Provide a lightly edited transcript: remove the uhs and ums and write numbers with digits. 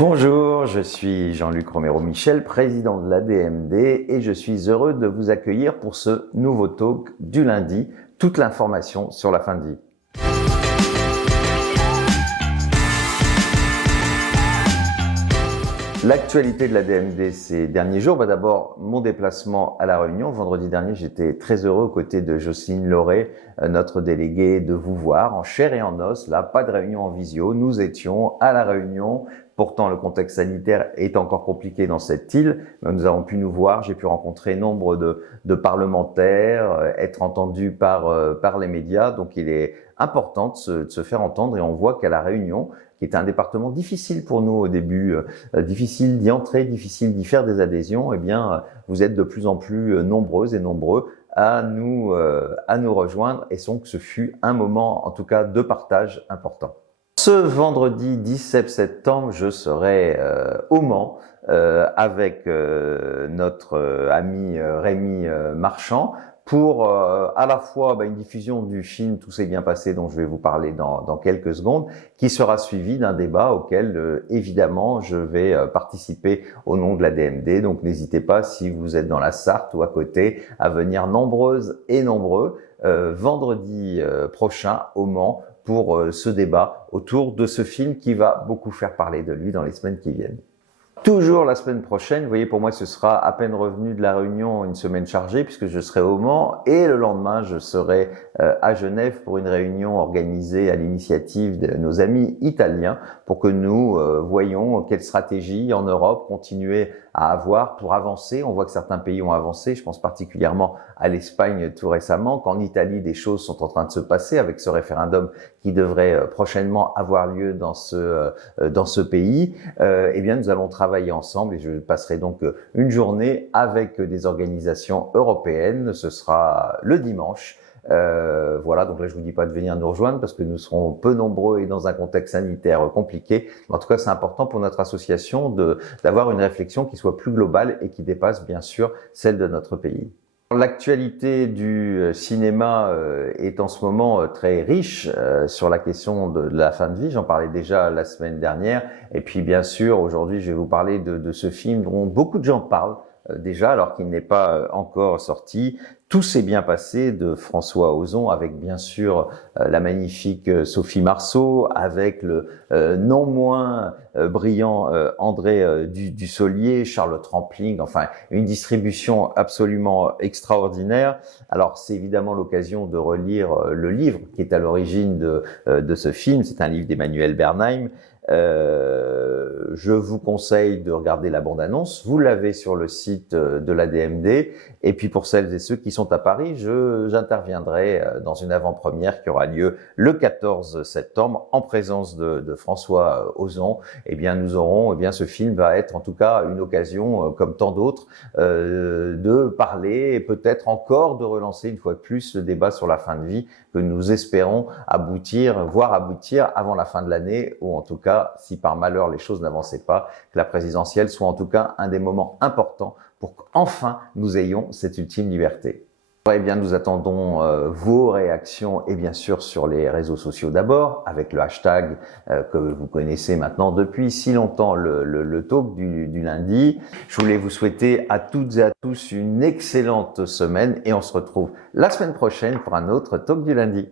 Bonjour, je suis Jean-Luc Romero-Michel, président de l'ADMD et je suis heureux de vous accueillir pour ce nouveau talk du lundi, toute l'information sur la fin de vie. L'actualité de l'ADMD ces derniers jours, d'abord mon déplacement à La Réunion. Vendredi dernier, j'étais très heureux aux côtés de Jocelyne Lauré, notre déléguée, de vous voir en chair et en os. Là, pas de réunion en visio, nous étions à La Réunion. Pourtant, le contexte sanitaire est encore compliqué dans cette île. Nous avons pu nous voir, j'ai pu rencontrer nombre de parlementaires, être entendu par les médias. Donc, il est important de se faire entendre et on voit qu'à La Réunion, qui est un département difficile pour nous au début, difficile d'y entrer, difficile d'y faire des adhésions, eh bien, vous êtes de plus en plus nombreuses et nombreux à nous rejoindre. Et donc, ce fut un moment, en tout cas, de partage important. Ce vendredi 17 septembre, je serai au Mans avec notre ami Rémi Marchand pour à la fois une diffusion du film Tout s'est bien passé dont je vais vous parler dans quelques secondes, qui sera suivi d'un débat auquel évidemment je vais participer au nom de la DMD. Donc n'hésitez pas, si vous êtes dans la Sarthe ou à côté, à venir nombreuses et nombreux vendredi prochain au Mans pour ce débat autour de ce film qui va beaucoup faire parler de lui dans les semaines qui viennent. Toujours la semaine prochaine, vous voyez, pour moi ce sera à peine revenu de La Réunion, une semaine chargée puisque je serai au Mans et le lendemain je serai à Genève pour une réunion organisée à l'initiative de nos amis italiens pour que nous voyions quelle stratégie en Europe continuer à avoir pour avancer. On voit que certains pays ont avancé, je pense particulièrement à l'Espagne tout récemment, qu'en Italie des choses sont en train de se passer avec ce référendum qui devrait prochainement avoir lieu dans ce pays. Eh bien nous allons travailler ensemble et je passerai donc une journée avec des organisations européennes. Ce sera le dimanche. Voilà, donc là je vous dis pas de venir nous rejoindre parce que nous serons peu nombreux et dans un contexte sanitaire compliqué. En tout cas, c'est important pour notre association d'avoir une réflexion qui soit plus globale et qui dépasse bien sûr celle de notre pays. L'actualité du cinéma est en ce moment très riche sur la question de la fin de vie. J'en parlais déjà la semaine dernière. Et puis bien sûr, aujourd'hui, je vais vous parler de ce film dont beaucoup de gens parlent déjà, alors qu'il n'est pas encore sorti. Tout s'est bien passé de François Ozon, avec bien sûr la magnifique Sophie Marceau, avec le non moins brillant André Dussolier, Charlotte Rampling, enfin une distribution absolument extraordinaire. Alors c'est évidemment l'occasion de relire le livre qui est à l'origine de ce film. C'est un livre d'Emmanuel Bernheim. Je vous conseille de regarder la bande-annonce. Vous l'avez sur le site de l'ADMD. Et puis pour celles et ceux qui sont à Paris, j'interviendrai dans une avant-première qui aura lieu le 14 septembre en présence de François Ozon. Eh bien, nous aurons, ce film va être en tout cas une occasion, comme tant d'autres, de parler et peut-être encore de relancer une fois de plus le débat sur la fin de vie que nous espérons voir aboutir avant la fin de l'année, ou en tout cas, si par malheur les choses n'avançaient pas, que la présidentielle soit en tout cas un des moments importants pour qu'enfin nous ayons cette ultime liberté. Eh bien, nous attendons vos réactions et bien sûr sur les réseaux sociaux d'abord, avec le hashtag que vous connaissez maintenant depuis si longtemps, le talk du lundi. Je voulais vous souhaiter à toutes et à tous une excellente semaine et on se retrouve la semaine prochaine pour un autre talk du lundi.